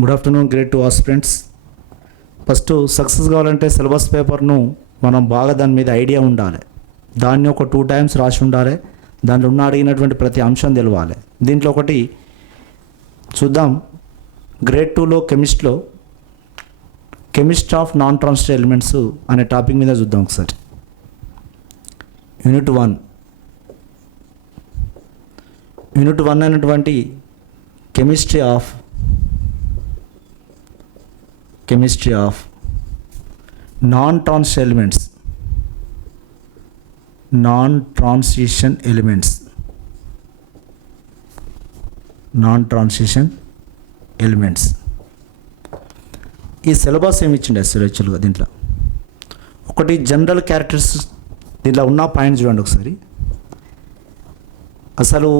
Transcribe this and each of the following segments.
Good afternoon grade 2 aspirants. First success కావాలంటే syllabus పేపర్ను మనం బాగా దాని మీద ఐడియా ఉండాలి. దాన్ని ఒక 2 టైమ్స్ రాసి ఉండాలి. దాంట్లో ఉన్న అడిగినటువంటి ప్రతి అంశం తెలవాలి. దీంట్లో ఒకటి చూద్దాం. గ్రేడ్ 2లో కెమిస్ట్రీలో chemistry of non transistor elements అనే టాపిక్ మీద చూద్దాం ఒకసారి. యూనిట్ 1 అనేటువంటి chemistry of non transition elements. ఈ సిలబస్ ఏమి ఇచ్చిండే యాక్చువల్గా దీంట్లో ఒకటి జనరల్ క్యారెక్టరిస్టిక్స్. దీంట్లో ఉన్న పాయింట్ చూడండి ఒకసారి. అసలు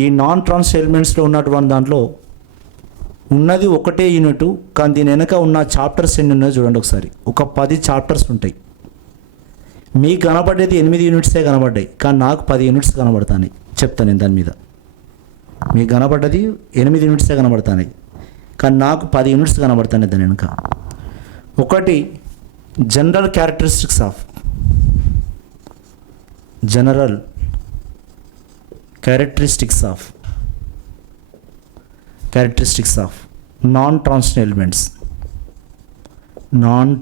ఈ నాన్ ట్రాన్సిషన్ ఎలిమెంట్స్లో ఉన్నటువంటి దాంట్లో ఉన్నది ఒకటే యూనిట్, కానీ దీని వెనక ఉన్న చాప్టర్స్ ఎన్ని ఉన్నాయో చూడండి ఒకసారి. ఒక 10 చాప్టర్స్ ఉంటాయి. మీకు కనబడేది 8 యూనిట్సే కనబడ్డాయి, కానీ నాకు 10 యూనిట్స్ కనబడతాయి. చెప్తాను నేను దాని మీద. మీకు కనబడ్డది 8 యూనిట్సే కనబడతాయి, కానీ నాకు 10 యూనిట్స్ కనబడతాయి దాని వెనక. ఒకటి general characteristics of non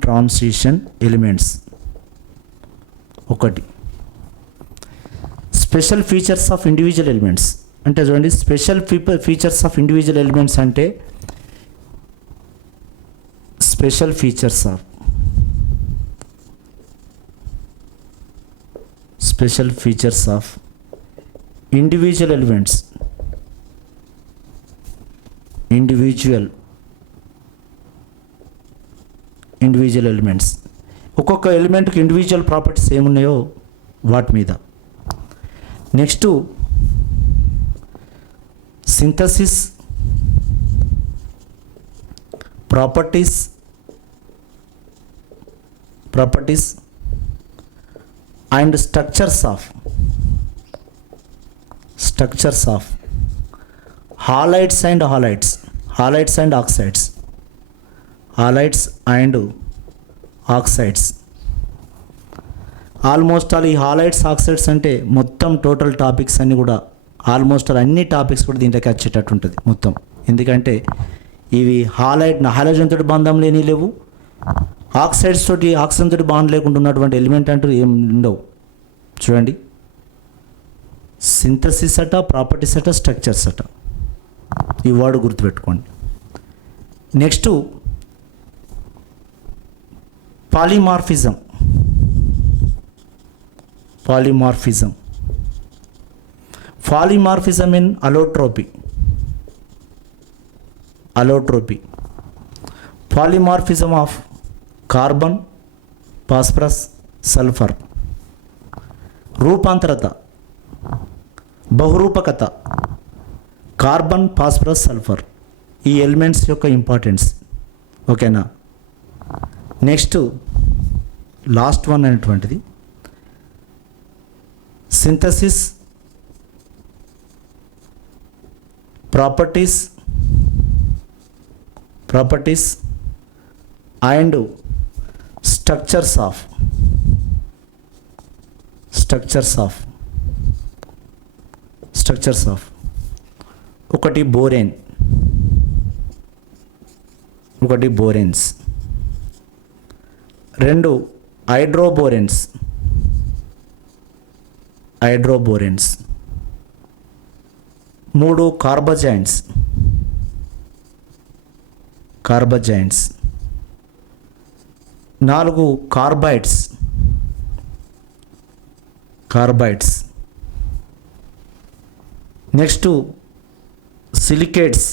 transition elements. ఒకటి special features of individual elements. అంటే చూడండి, special features of individual elements అంటే special features of individual elements. ఒక్కొక్క ఎలిమెంట్కి ఇండివిజువల్ ప్రాపర్టీస్ ఏమున్నాయో వాటి మీద. Next synthesis properties and structures of halides and oxides. Almost all ఈ హాలైడ్స్ ఆక్సైడ్స్ అంటే మొత్తం టోటల్ టాపిక్స్ అన్నీ కూడా ఆల్మోస్ట్ ఆల్ అన్ని టాపిక్స్ కూడా దీంట్లోకి వచ్చేటట్టు ఉంటుంది మొత్తం. ఎందుకంటే ఇవి హాలైడ్స్ తోటి బంధం లేవు, ఆక్సైడ్స్ తోటి ఆక్సిజన్ తోటి బాండ్ లేకుండా ఉన్నటువంటి ఎలిమెంట్ అంటూ ఏం ఉండవు. చూడండి, సింథసిస్ అట, ప్రాపర్టీస్ అట, స్ట్రక్చర్స్ అట. ఈ వర్డ్ గుర్తుపెట్టుకోండి. Next polymorphism in allotropy. Polymorphism of carbon, phosphorus, sulphur. రూపాంతరత, బహురూపకత, కార్బన్, ఫాస్ఫరస్, సల్ఫర్. ఈ ఎలిమెంట్స్ యొక్క ఇంపార్టెన్స్. ఓకేనా. నెక్స్ట్ లాస్ట్ వన్ అనేటువంటిది synthesis, properties and structures of ఒకటి boranes, 2 hydroboranes, 3 carbazines, 4 carbides. Next silicates,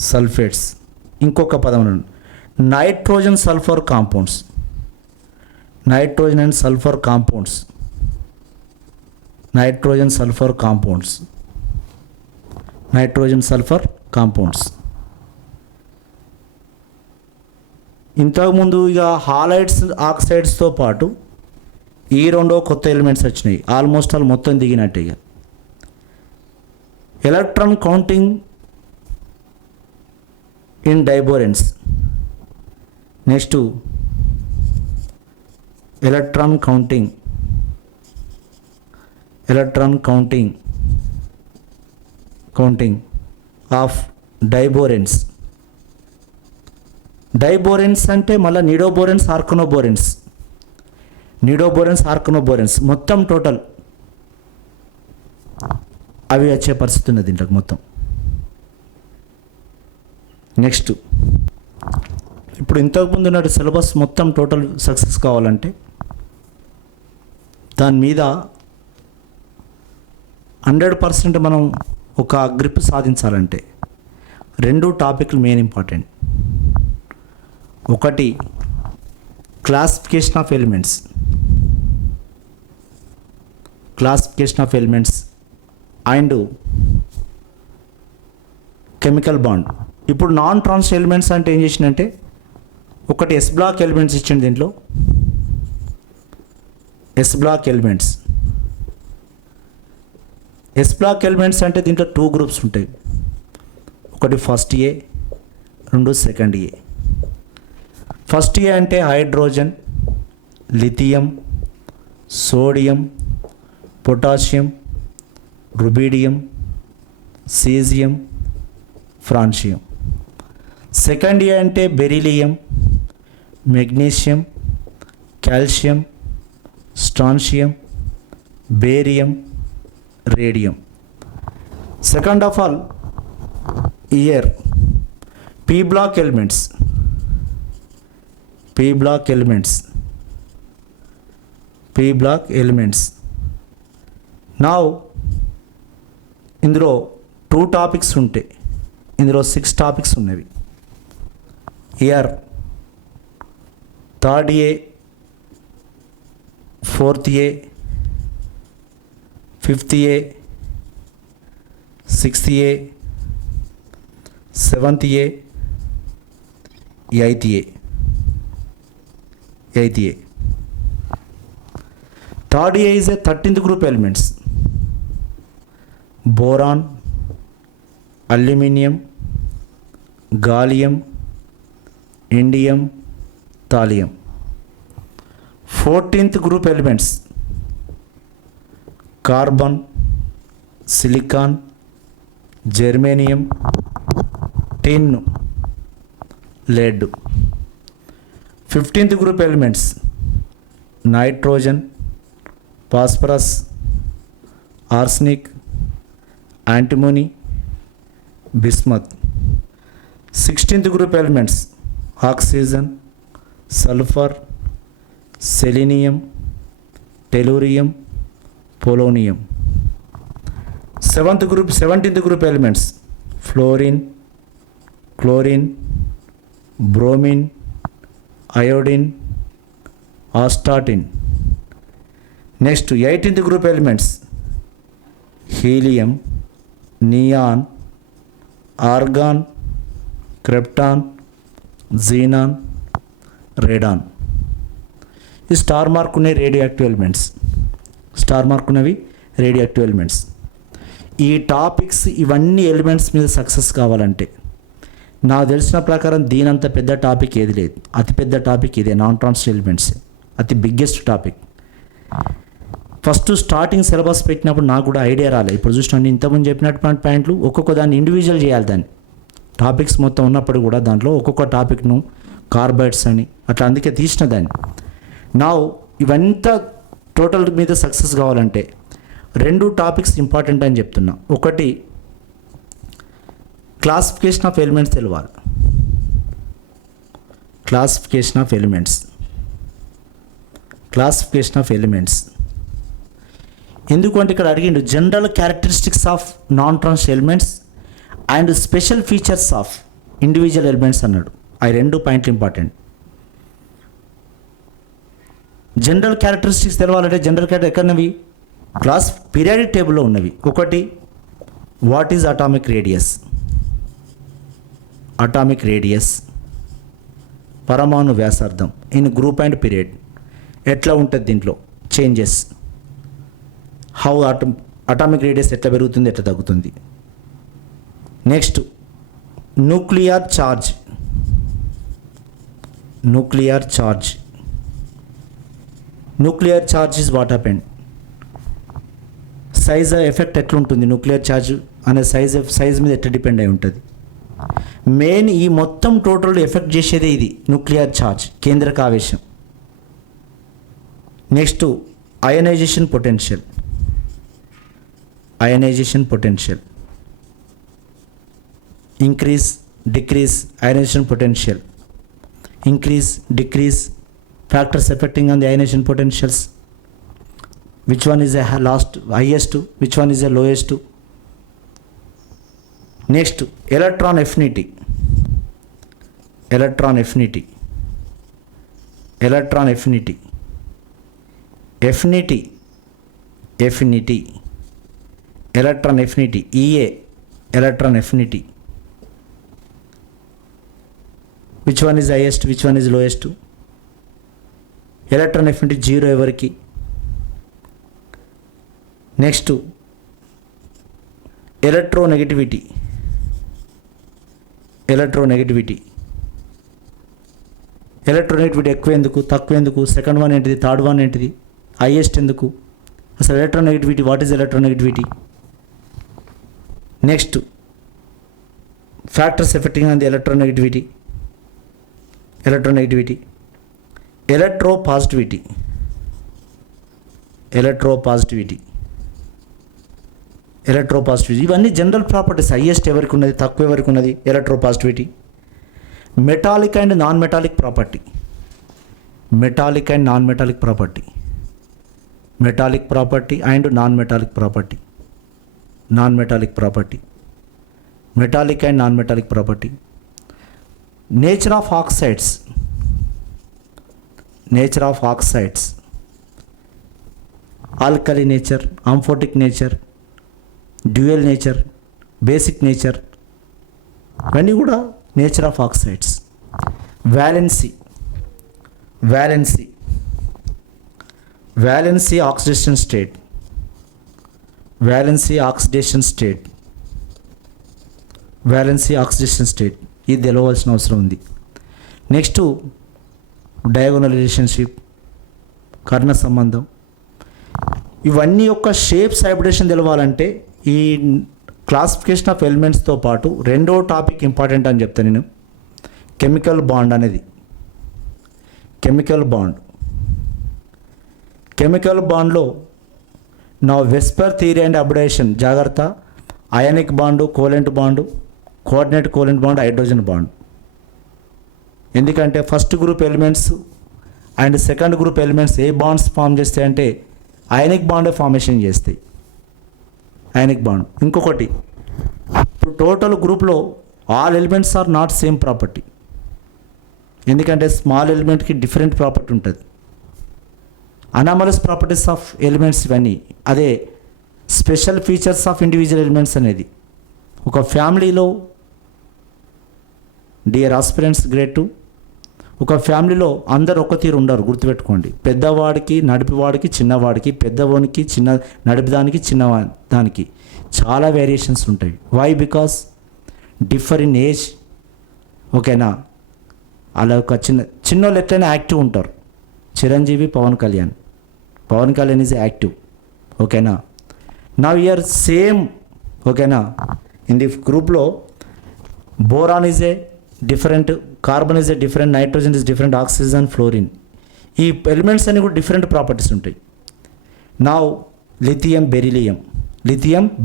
sulphates. ఇంకొక పదం nitrogen sulphur compounds. Nitrogen sulphur compounds. ఇంతకుముందు ఇక హాలైడ్స్ ఆక్సైడ్స్తో పాటు ఈ రెండో కొత్త ఎలిమెంట్స్ వచ్చినాయి. ఆల్మోస్ట్ ఆల్ మొత్తం దిగినట్టే. ఇక electron counting in diboranes. Next electron counting of diboranes. Diboranes అంటే మళ్ళీ నిడోబోరెన్స్, ఆర్కనోబోరెన్స్ మొత్తం టోటల్ అవి వచ్చే పరిస్థితి ఉన్నది దీంట్లోకి మొత్తం. నెక్స్ట్ ఇప్పుడు ఇంతకుముందు ఉన్నట్టు సిలబస్ మొత్తం టోటల్ సక్సెస్ కావాలంటే దాని మీద 100% మనం ఒక గ్రిప్ సాధించాలంటే 2 టాపిక్లు మెయిన్ ఇంపార్టెంట్. ఒకటి classification of elements and chemical bond. ఇప్పుడు నాన్ ట్రాన్స్ ఎలిమెంట్స్ అంటే ఏం చేసిందంటే ఒకటి ఎస్ బ్లాక్ ఎలిమెంట్స్ ఇచ్చింది. దీంట్లో ఎస్ బ్లాక్ ఎలిమెంట్స్ అంటే దీంట్లో 2 గ్రూప్స్ ఉంటాయి. ఒకటి first A, 2 second A. First A అంటే hydrogen, lithium, sodium, potassium, rubidium, caesium, francium. Second A అంటే beryllium, magnesium, calcium, strontium, barium, radium. Second of all here P block elements. Now ఇందులో 2 topics ఉంటాయి, ఇందులో 6 topics ఉన్నవి. Here third A, fourth A, fifth A, sixth A, seventh A, eighth A. Third A is a 13th group elements. Boron, aluminium, gallium, indium, thallium. 14th group elements carbon, silicon, germanium, tin, lead. 15th group elements nitrogen, phosphorus, arsenic, antimony, bismuth. 16th group elements oxygen, sulfur, selenium, tellurium, polonium. 17th group elements fluorine, chlorine, bromine, iodine, astatine. Next 18th group elements helium, neon, argon, krypton, xenon, radon. ఈ star mark ఉన్నాయి radio active elements. ఈ topics ఇవన్నీ elements మీద success కావాలంటే నాకు తెలిసిన ప్రకారం దీనంత పెద్ద టాపిక్ ఏది లేదు. అతిపెద్ద టాపిక్ ఇదే, నాన్ ట్రాన్స్ ఎలిమెంట్స్ అతి biggest topic. First starting syllabus పెట్టినప్పుడు నాకు కూడా ఐడియా రాలేదు. ఇప్పుడు చూసినా ఇంతకుముందు చెప్పినటువంటి పాయింట్లు ఒక్కొక్క దాన్ని ఇండివిజువల్ చేయాలి. దాన్ని టాపిక్స్ మొత్తం ఉన్నప్పుడు కూడా దాంట్లో ఒక్కొక్క టాపిక్ను కార్బైడ్స్ అని అట్లా అందుకే తీసిన దాన్ని. నా ఇవంతా టోటల్ మీద సక్సెస్ కావాలంటే 2 టాపిక్స్ ఇంపార్టెంట్ అని చెప్తున్నా. ఒకటి క్లాసిఫికేషన్ ఆఫ్ ఎలిమెంట్స్ తెలవాలి. క్లాసిఫికేషన్ ఆఫ్ ఎలిమెంట్స్ ఎందుకంటే ఇక్కడ అడిగిండు general characteristics of non trans elements and special features of individual elements అన్నాడు. ఆ 2 పాయింట్లు ఇంపార్టెంట్. జనరల్ క్యారెక్టరిస్టిక్స్ తెలవాలంటే జనరల్ క్యారెక్టర్ ఎక్కడనవి క్లాస్ పీరియాడిక్ టేబుల్లో ఉన్నవి. ఒకటి వాట్ ఈజ్ అటామిక్ రేడియస్, పరమాణు వ్యాసార్థం ఇన్ గ్రూప్ అండ్ పీరియడ్. ఎట్లా ఉంటుంది దీంట్లో చేంజెస్, హౌ అటామిక్ రేడియస్ ఎట్లా పెరుగుతుంది, ఎట్లా తగ్గుతుంది. Next nuclear charge. Nuclear charge is what happened. Size effect ఎట్లుంటుంది, న్యూక్లియర్ ఛార్జ్ అనే సైజ్ మీద ఎట్లా డిపెండ్ అయి ఉంటుంది. మెయిన్ ఈ మొత్తం టోటల్ ఎఫెక్ట్ చేసేదే ఇది న్యూక్లియర్ ఛార్జ్, కేంద్రక ఆవేశం. Next ionisation potential. Increase decrease ionisation potential. Increase decrease factors effecting on the ionisation potentials. Which one is highest, which one is lowest. Next electron affinity. EA electron affinity. Which one is highest, which one is lowest? Electron affinity 0 everki. Next electronegativity. Electronegativity ఎక్కువ ఎందుకు, తక్కువ ఎందుకు, second one ఏంటిది, third one ఏంటిది, highest ఎందుకు, అసలు electronegativity, what is electronegativity. Next factors effecting on the electronegativity. Electropositivity ఇవన్నీ general properties. Highest ఎవరికి ఉన్నది, తక్కువ ఎవరికి ఉన్నది, electropositivity. Metallic and non metallic property. Metallic and non metallic property and non metallic property. Metallic and non metallic property. Nature of oxides. Alkali nature, amphoteric nature, dual nature, basic nature, ఇవన్నీ కూడా nature of oxides. Valency oxidation state. ఇది తెలవాల్సిన అవసరం ఉంది. Next diagonal relationship, కర్ణ సంబంధం. ఇవన్నీ యొక్క shapes hybridisation తెలవాలంటే ఈ classification of ఎలిమెంట్స్తో పాటు రెండో టాపిక్ ఇంపార్టెంట్ అని చెప్తాను నేను, కెమికల్ బాండ్ అనేది. కెమికల్ బాండ్లో నా వెస్పర్ థియరీ అండ్ అబ్డేషన్ జాగ్రత్త. Ionic bond, covalent bond, coordinate covalent bond, hydrogen bond. ఎందుకంటే first group elements and second group elements a bonds form చేస్తాయంటే అయానిక్ బాండ్ ఫార్మేషన్ చేస్తాయి. Ionic bond. ఇంకొకటి, ఇప్పుడు టోటల్ గ్రూప్లో all elements are not same property. ఎందుకంటే small ఎలిమెంట్కి different property ఉంటుంది. Anomalous properties of elements ఇవన్నీ. అదే special features of individual elements అనేది. ఒక ఫ్యామిలీలో డియర్ ఆస్పిరెంట్స్ గ్రేడ్ 2, ఒక ఫ్యామిలీలో అందరు ఒక తీరు ఉండరు, గుర్తుపెట్టుకోండి. పెద్దవాడికి, నడిపివాడికి, చిన్నవాడికి, పెద్దవానికి, నడిపిదానికి, చిన్నదానికి చాలా వేరియేషన్స్ ఉంటాయి. Why? Because differ in age. ఓకేనా? అలా ఒక చిన్నోళ్ళు ఎట్లయినా యాక్టివ్ ఉంటారు. Chiranjeevi, Pavan Kalyan is active. ఓకేనా? Now here same. ఓకేనా? ఇన్ ది గ్రూప్లో boron is a different, carbon is a different, nitrogen is different, oxygen, fluorine. ఈ ఎలిమెంట్స్ అన్ని కూడా డిఫరెంట్ ప్రాపర్టీస్ ఉంటాయి. నా లిథియం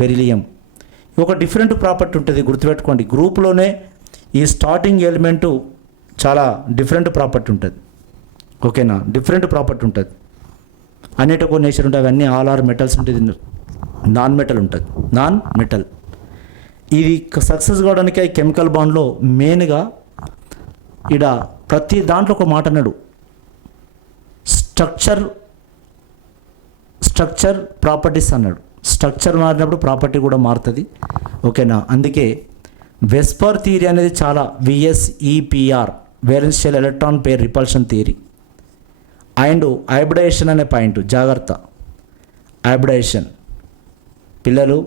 బెరిలియం ఒక డిఫరెంట్ ప్రాపర్టీ ఉంటుంది, గుర్తుపెట్టుకోండి. గ్రూప్లోనే ఈ స్టార్టింగ్ ఎలిమెంటు చాలా డిఫరెంట్ ప్రాపర్టీ ఉంటుంది. ఓకేనా? డిఫరెంట్ ప్రాపర్టీ ఉంటుంది. అన్నిటికో నేచర్ ఉంటుంది. అవన్నీ ఆల్ ఆర్ మెటల్స్ ఉంటుంది. నాన్ మెటల్ ఇది సక్సెస్ కావడానికి ఈ కెమికల్ బాండ్లో మెయిన్గా ఇక్కడ ప్రతి దాంట్లో ఒక మాట అన్నాడు, స్ట్రక్చర్ ప్రాపర్టీస్ అన్నాడు. స్ట్రక్చర్ మారినప్పుడు ప్రాపర్టీ కూడా మారుతుంది. ఓకేనా? అందుకే వెస్పర్ థియరీ అనేది చాలా valence shell electron pair repulsion theory and hybridisation అనే పాయింట్. జాగ్రత్త, హైబ్రిడైజేషన్ పిల్లలు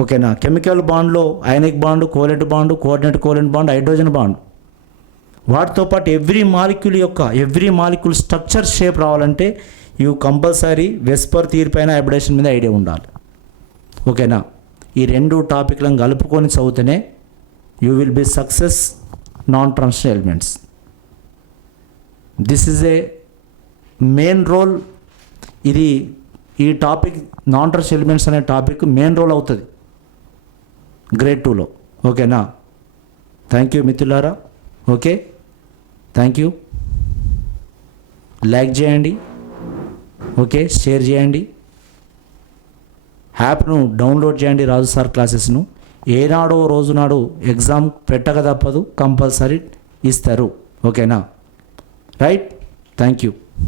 ఓకేనా. కెమికల్ బాండ్లో ionic bond, covalent bond, coordinate covalent bond, hydrogen bond, వాటితో పాటు ఎవ్రీ మాలిక్యూల్ స్ట్రక్చర్ షేప్ రావాలంటే ఇవి కంపల్సరీ వెస్పర్ థియరీ పైన హైబ్రిడైజేషన్ మీద ఐడియా ఉండాలి. ఓకేనా. ఈ రెండు టాపిక్లను కలుపుకొని చదివితేనే you will be success non transition elements. This is a main role. ఇది ఈ టాపిక్ నాన్ ట్రాన్సిషన్ ఎలిమెంట్స్ అనే టాపిక్ మెయిన్ రోల్ అవుతుంది గ్రేడ్ 2లో. ఓకేనా. థ్యాంక్ యూ మిత్రులారా. Okay, thank you. లైక్ చేయండి, ఓకే, షేర్ చేయండి, యాప్ను డౌన్లోడ్ చేయండి రాజు సార్ క్లాసెస్ను. ఏనాడో రోజునాడు ఎగ్జామ్ పెట్టక తప్పదు, కంపల్సరీ ఇస్తారు. ఓకేనా. Right, thank you.